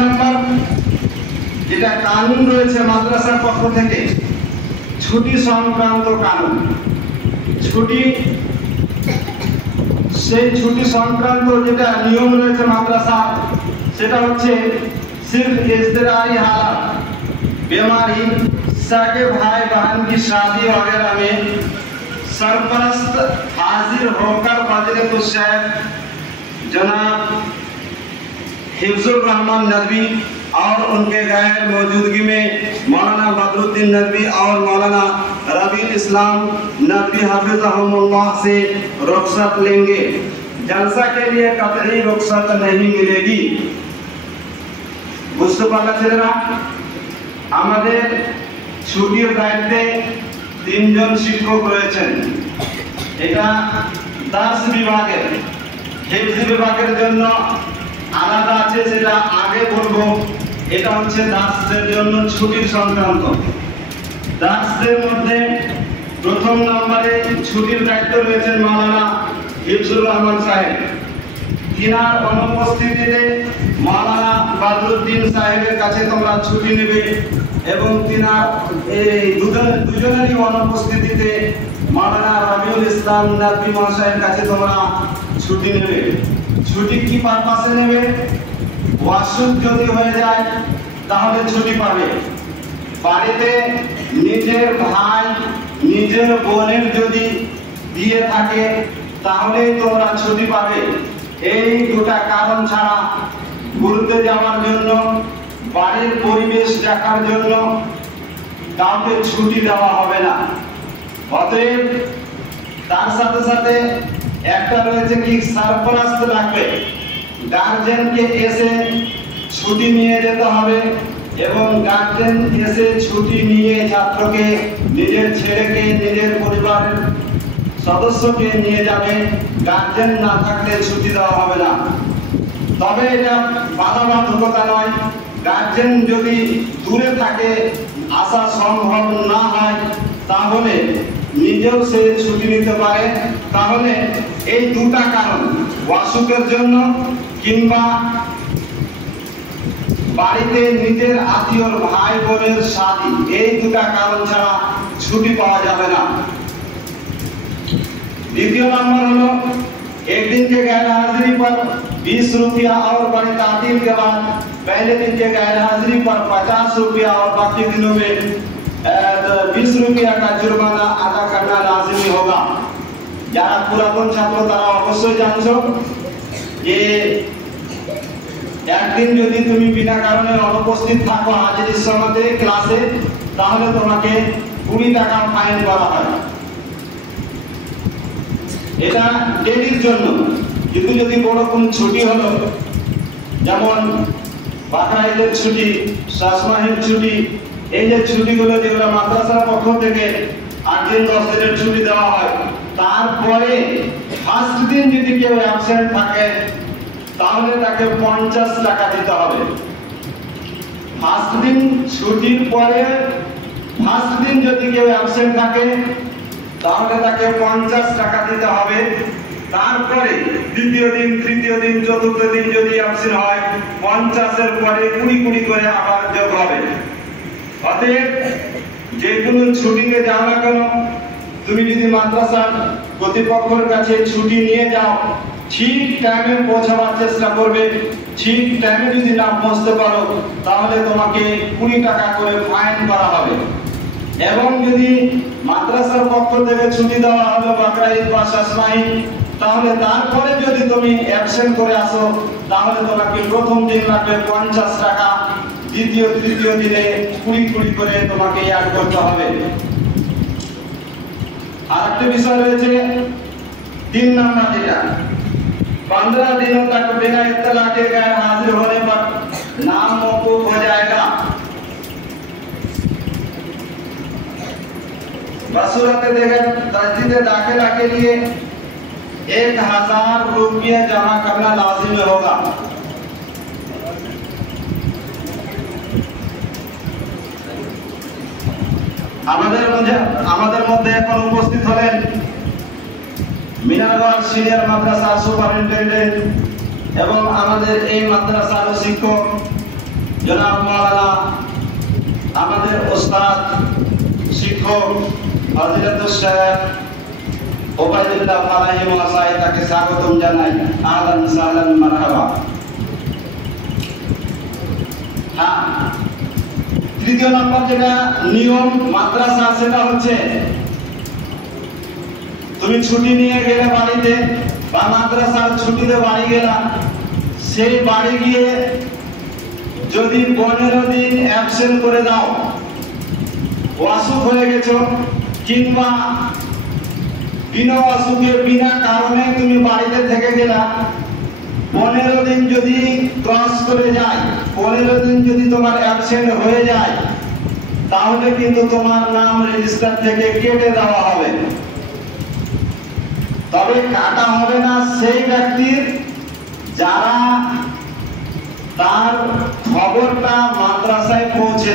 নম্বর যেটা কানুন রয়েছে মাদ্রাসার পক্ষ থেকে, ছুটি সংক্রান্ত কানুন। ছুটি, সেই ছুটি সংক্রান্ত যেটা নিয়ম রয়েছে মাদ্রাসা, সেটা হচ্ছে सिर्फ इज़्तिरारी हालत, बीमारी, सगे भाई बहन की शादी वगैरह में सरपरस्त हाजिर होकर फज़ीलतुल शेख जनाब हिफ्ज़ुर रहमान नदवी और उनके गैर मौजूदगी में मौलाना बदरुद्दीन नदवी और मौलाना रबील इस्लाम नदवी हफिज़हुमुल्लाह से रुखसत लेंगे। जलसा के लिए कतई रुखसत नहीं मिलेगी। বুঝতে পারলা ছেলেরা? আমাদের ছুটির দায়িত্বে 3 জন শিক্ষক রয়েছেন। এটা দার্স বিভাগের, হিফজ বিভাগের জন্য আলাদা আছে, সেটা আগে বলবো। এটা হচ্ছে দার্সদের জন্য ছুটির সংক্রান্ত। দার্সদের মধ্যে প্রথম নম্বরে ছুটির দায়িত্ব রয়েছেন মাওলানা হিফজুর রহমান সাহেব। তিনার অনুপস্থিতিতে মাওলানা বদরুদ্দীন সাহেবের কাছে তোমরা ছুটি নেবে, এবং তিনার এই দুজনেরই অনুপস্থিতিতে মাওলানা রবিউল ইসলাম নদভী মহাশয়ের কাছে তোমরা ছুটি নেবে। ছুটি কি পারপাসে নেবে? ওয়াসুক যদি হয়ে যায় তাহলে ছুটি পাবে। বাড়িতে নিজের ভাই নিজের বোনের যদি বিয়ে থাকে তাহলেই তোমরা ছুটি পাবে। এই দুটা কারণ ছাড়া ঘুরতে যাওয়ার জন্য, বাড়ির পরিবেশ দেখার জন্য কাউকে ছুটি দেওয়া হবে না। অতএব তার সাথে সাথে একটা রয়েছে কি, সরপরস্ত লাগবে। গার্জেনকে এসে ছুটি নিয়ে যেতে হবে, এবং গার্জেন এসে ছুটি নিয়ে ছাত্রকে, নিজের ছেলেকে, নিজের পরিবারের সদস্যকে নিয়ে যাবে। গার্জেন না থাকলে ছুটি দেওয়া হবে না। তবে এটা বাধ্যবাধকতা নয়। গার্জেন যদি দূরে থাকে, আসা সম্ভব না হয়, তাহলে নিজেও সে ছুটি নিতে পারে। তাহলে এই দুটা কারণ, ওয়াসুকের জন্য কিংবা বাড়িতে নিজের আত্মীয়র ভাই বোনের শাদী, এই দুটা কারণ ছাড়া ছুটি পাওয়া যাবে না। द्वितीय नंबर हलो, एक दिन के गैर हाजिरी पर 20 रुपया और बड़ी तातील के बाद पहले दिन के गैर हाजिरी पर 50 रुपया और बाकी दिनों में 20 रुपया का जुर्माना अदा करना लाजिमी होगा। যারা পুরাতন ছাত্র তারা অবশ্যই জানছো যে একদিন যদি তুমি বিনা কারণে অনুপস্থিত থাকো হাজিরির সময়তে ক্লাসে, তাহলে তোমাকে 20 টাকা ফাইন করা হয়। এটা ডেলির জন্য। কিন্তু যদি বড় কোনো ছুটি হলো, যেমন বাকরা ঈদের ছুটি, শাসমাহির ছুটি, এই যে ছুটিগুলো যেগুলো মাদ্রাসার পক্ষ থেকে 8 দিন 10 দিনের ছুটি দেওয়া হয়, তারপরে ফার্স্ট দিন যদি কেউ অ্যাবসেন্ট থাকে তাহলে তাকে 50 টাকা দিতে হবে। ফার্স্ট দিন ছুটির পরে ফার্স্ট দিন যদি কেউ অ্যাবসেন্ট থাকে তাহলে তাকে 50 টাকা দিতে হবে। তারপরে দ্বিতীয় দিন, তৃতীয় দিন, চতুর্থ দিন যদি অ্যাবসেন্ট হয় 50 এর পরে 20 করে আবার যোগ হবে। অতএব যে কোনো ছুটিতে যাও না কেন, তুমি যদি মাদ্রাসার কর্তৃপক্ষের কাছে ছুটি নিয়ে যাও, ঠিক টাইমে পৌঁছাবার চেষ্টা করবে। ঠিক টাইমে যদি না পৌঁছতে পারো তাহলে তোমাকে 20 টাকা করে ফাইন করা হবে। এবং যদি মাদ্রাসার পক্ষ থেকে ছুটি দেওয়া হলো বাকরা ঈদ বা শাসমাহি, তাহলে তারপরে যদি তুমি অ্যাবসেন্ট করে আসো তাহলে তোমাকে প্রথম দিন লাগবে 50 টাকা, দ্বিতীয় তৃতীয় দিনে 20 করে তোমাকে অ্যাড করতে হবে। আরেকটা বিষয় রয়েছে 3 नंबर যেটা, 15 दिनों तक बिना इत्तला के गैर हाजिर होने पर नाम मौकूफ हो जाएगा। बसूरत देखकर तस्दीद दाखिला के लिए 1000 रुपये जमा करना लाजिम होगा। আমাদের মধ্যে এখন উপস্থিত হলেন মিনারগঞ্জ সিনিয়র মাদ্রাসা সুপারিনটেন্ডেন্ট এবং আমাদের এই মাদ্রাসার শিক্ষক জনাব মাওলানা আমাদের ওস্তাদ শিক্ষক ফজিলাতুল শেখ ওবাইদুল্লাহ ফালাহি মহাশয় তাকে স্বাগতম জানাই। আহলান সাহলান মারহাবা। হ্যাঁ, তৃতীয় নম্বর যেটা নিয়ম মাদ্রাসা, সেটা হচ্ছে তুমি ছুটি নিয়ে গেলে বাড়িতে বা মাদ্রাসার ছুটিতে বাড়ি গেলা, সেই বাড়ি গিয়ে যদি 15 দিন অ্যাবসেন্ট করে দাও, অসুখ হয়ে গেছো কিংবা বিনা অসুখে বিনা কারণে তুমি বাড়িতে থেকে গেলা, 15 দিন যদি ক্রস করে যায়, 15 দিন যদি তোমার অ্যাবসেন্ট হয়ে যায়, তাহলে কিন্তু তোমার নাম রেজিস্টার থেকে কেটে দেওয়া হবে। তবে কাটা হবে না সেই ব্যক্তির যারা তার খবরটা মাদ্রাসায় পৌঁছে